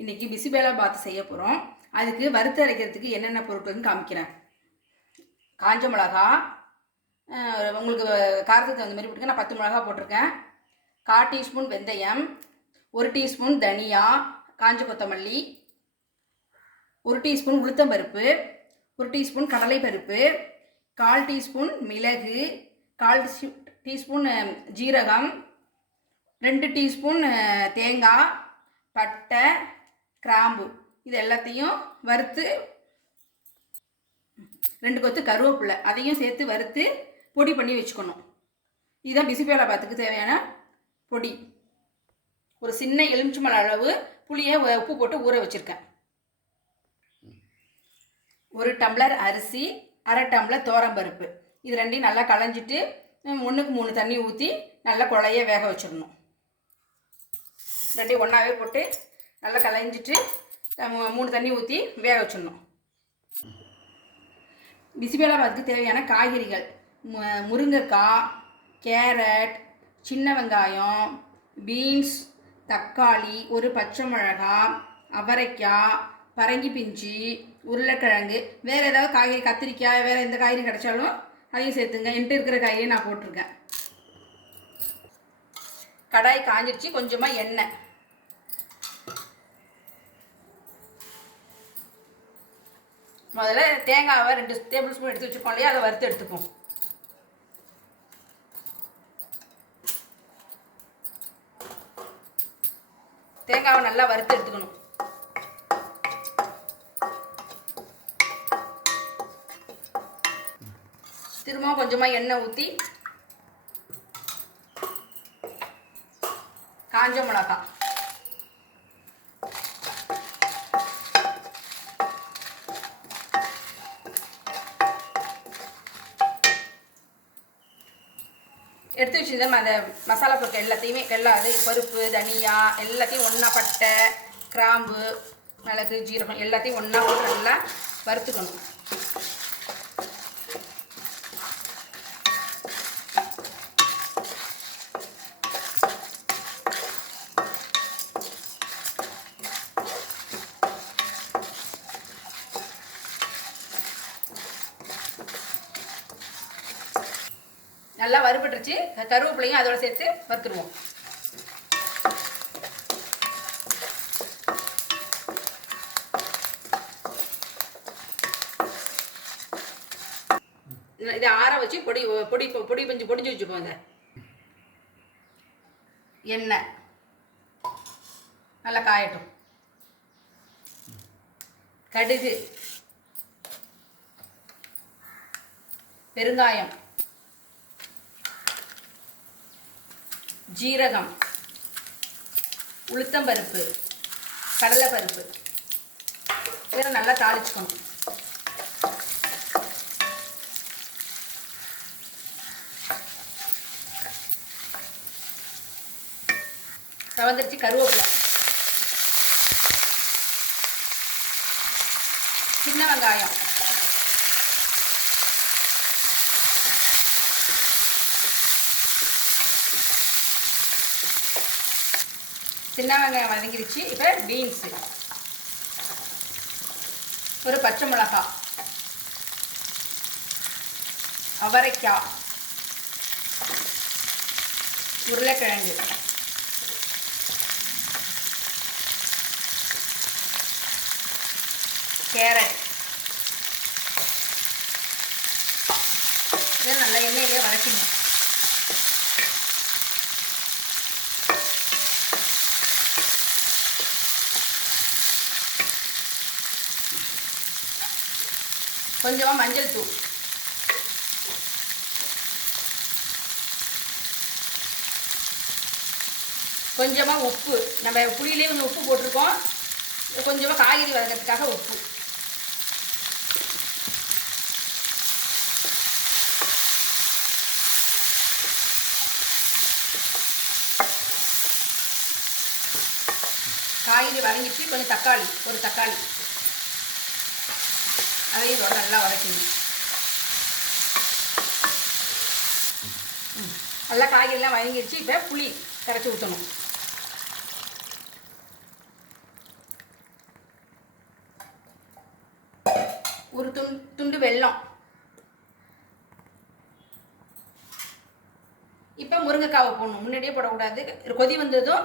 இன்னைக்கு பிசிபேலா பாத் செய்ய போகிறோம் அதுக்கு வறுத்து அரைக்கிறதுக்கு என்னென்ன பொருட்கள்னு காமிக்கிறேன். காஞ்ச மிளகா உங்களுக்கு காரத்துக்கு தகுந்த மாதிரி போட்டுக்க. நான் பத்து மிளகா போட்டிருக்கேன். கால் டீஸ்பூன் வெந்தயம் ஒரு டீஸ்பூன் தனியா காஞ்ச கொத்தமல்லி ஒரு டீஸ்பூன் உளுத்தம்பருப்பு ஒரு டீஸ்பூன் கடலை பருப்பு கால் டீஸ்பூன் மிளகு கால் டீஸ்பூன் ஜீரகம் ரெண்டு டீஸ்பூன் தேங்காய் பட்டை கிராம்பு. இது எல்லாத்தையும் வறுத்து ரெண்டு கொத்து கருவேப்பிலை அதையும் சேர்த்து வறுத்து பொடி பண்ணி வச்சுக்கணும். இதுதான் பிசிபேலா பாத்துக்கு தேவையான பொடி. ஒரு சின்ன எலுமிச்சம்பழ அளவு புளியை உப்பு போட்டு ஊற வச்சுருக்கேன். ஒரு டம்ளர் அரிசி அரை டம்ளர் தோரம்பருப்பு இது ரெண்டையும் நல்லா களைஞ்சிட்டு ஒன்றுக்கு மூணு தண்ணி ஊற்றி நல்லா குழைய வேக வச்சிடணும். ரெண்டையும் ஒன்றாவே போட்டு நல்லா கலைஞ்சிட்டு மூ- மூணு தண்ணி ஊற்றி வேக வச்சிடணும். பிசிபேலாபாத்துக்கு தேவையான காய்கறிகள் முருங்கைக்காய் கேரட் சின்ன வெங்காயம் பீன்ஸ் தக்காளி ஒரு பச்சை மிளகாய் அவரைக்காய் பரங்கி பிஞ்சு உருளைக்கிழங்கு வேறு ஏதாவது காய்கறி கத்திரிக்காய் வேறு எந்த காய்கறி கிடைச்சாலும் அதையும் சேர்த்துங்க. என்கிட்ட இருக்கிற காய்கறி நான் போட்டிருக்கேன். கடாய் காஞ்சிருச்சு கொஞ்சமாக எண்ணெய். முதல்ல தேங்காவை ரெண்டு டேபிள் ஸ்பூன் எடுத்து வச்சுருக்கோம் இல்லையா? அதை வறுத்து எடுத்துப்போம். தேங்காவை நல்லா வறுத்து எடுத்துக்கணும். திரும்பவும் கொஞ்சமாக எண்ணெய் ஊற்றி காஞ்ச மிளகாய். எடுத்து வச்சுருந்தேன். அந்த மசாலா பொருட்கள் எல்லாத்தையுமே எல்லா அது பருப்பு தனியா எல்லாத்தையும் ஒன்றா பட்டை கிராம்பு மிளகு ஜீரகம் எல்லாத்தையும் ஒன்றா போட்டு நல்லா வறுத்துக்கணும். நல்லா வறுபட்டுருச்சு. கருவேப்பிலையும் அதோட சேர்த்து வறுத்துருவோம். இதை- ஆற வச்சு பொடி பொடி பொடி பஞ்சு பொடிஞ்சு வச்சுக்கோங்க. எண்ணெய். நல்லா காயட்டும். கடுகு. பெருங்காயம். ஜீரகம் உளுத்தம்பருப்பு கடலைப்பருப்பு இதெல்லாம் நல்லா தாளிச்சுக்கணும். கவர்ந்துருச்சு கருவேப்பிலை. சின்ன வெங்காயம். சின்ன வெங்காயம் வதங்கிருச்சு இப்போ பீன்ஸு ஒரு பச்சை மிளகாய் அவரைக்காய். உருளைக்கிழங்கு. கேரட். இதை நல்லா எண்ணெயிலே வதக்கணும் கொஞ்சமாக மஞ்சள் தூள். கொஞ்சமாக உப்பு. நம்ம புளியிலே கொஞ்சம் உப்பு போட்டிருக்கோம். கொஞ்சமாக காய்கறி வதங்கிறதுக்காக உப்பு. காய்கறி வதங்கிட்டு கொஞ்சம் தக்காளி ஒரு தக்காளி. அதையும் இதோட நல்லா வதக்கணும் நல்லா காய்கறிலாம் வதங்கிடுச்சு இப்போ புளி கரைச்சி ஊற்றணும் ஒரு துண் துண்டு வெல்லம். இப்போ முருங்கைக்காவை போடணும். முன்னாடியே போடக்கூடாது. கொதி வந்ததும்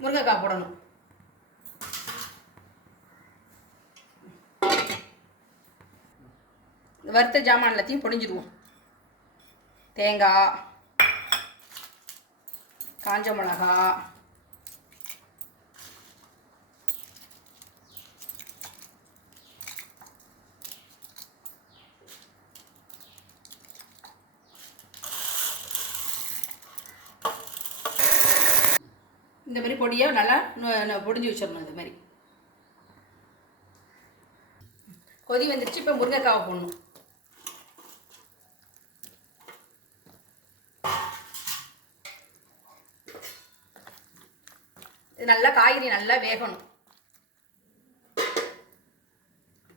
முருங்கைக்காய் போடணும். இந்த வறுத்த ஜாமான் எல்லாத்தையும் பொடிஞ்சிடுவோம். தேங்காய் காஞ்ச மிளகா இந்த மாதிரி பொடியை நல்லா பொடிஞ்சு வச்சிடணும் இந்த மாதிரி. கொதி வந்துருச்சு இப்போ முருங்கைக்காவை போடணும். இது நல்லா காய்கறி நல்லா வேகணும்.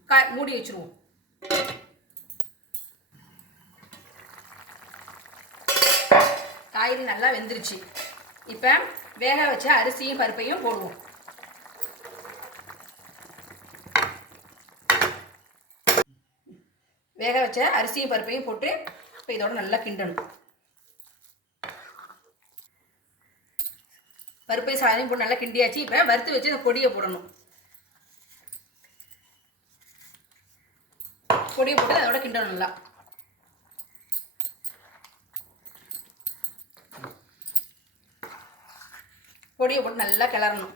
காய் மூடி வச்சிருவோம். காய்கறி நல்லா வெந்துருச்சு. இப்போ வேக வச்ச அரிசியும் பருப்பையும் போடுவோம். வேக வச்ச அரிசியும் பருப்பையும் போட்டு இப்போ இதோட நல்லா கிண்டணும். பருப்பை சாதனையும் போட்டு நல்லா கிண்டியாச்சு. இப்போ வறுத்து வச்சு இந்த பொடியை போடணும். பொடியை போட்டு அதோட கிண்டணும் நல்லா. பொடியை போட்டு நல்லா கிளறணும்.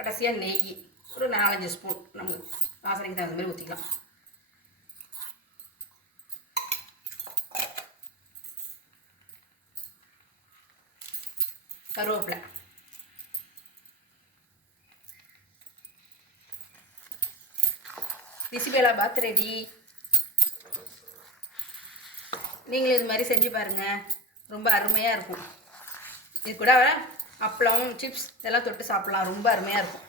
கடைசியாக நெய் ஒரு நாலஞ்சு ஸ்பூன் நமக்கு வாசனைக்கு தகுந்த மாதிரி ஊற்றிக்கலாம் கருவேப்பிலை. பிசிபேலா பாத் ரெடி நீங்களும் இது மாதிரி செஞ்சு பாருங்கள் ரொம்ப அருமையாக இருக்கும். இது கூட அப்பளம் சிப்ஸ் இதெல்லாம் தொட்டு சாப்பிட்லாம். ரொம்ப அருமையாக இருக்கும்.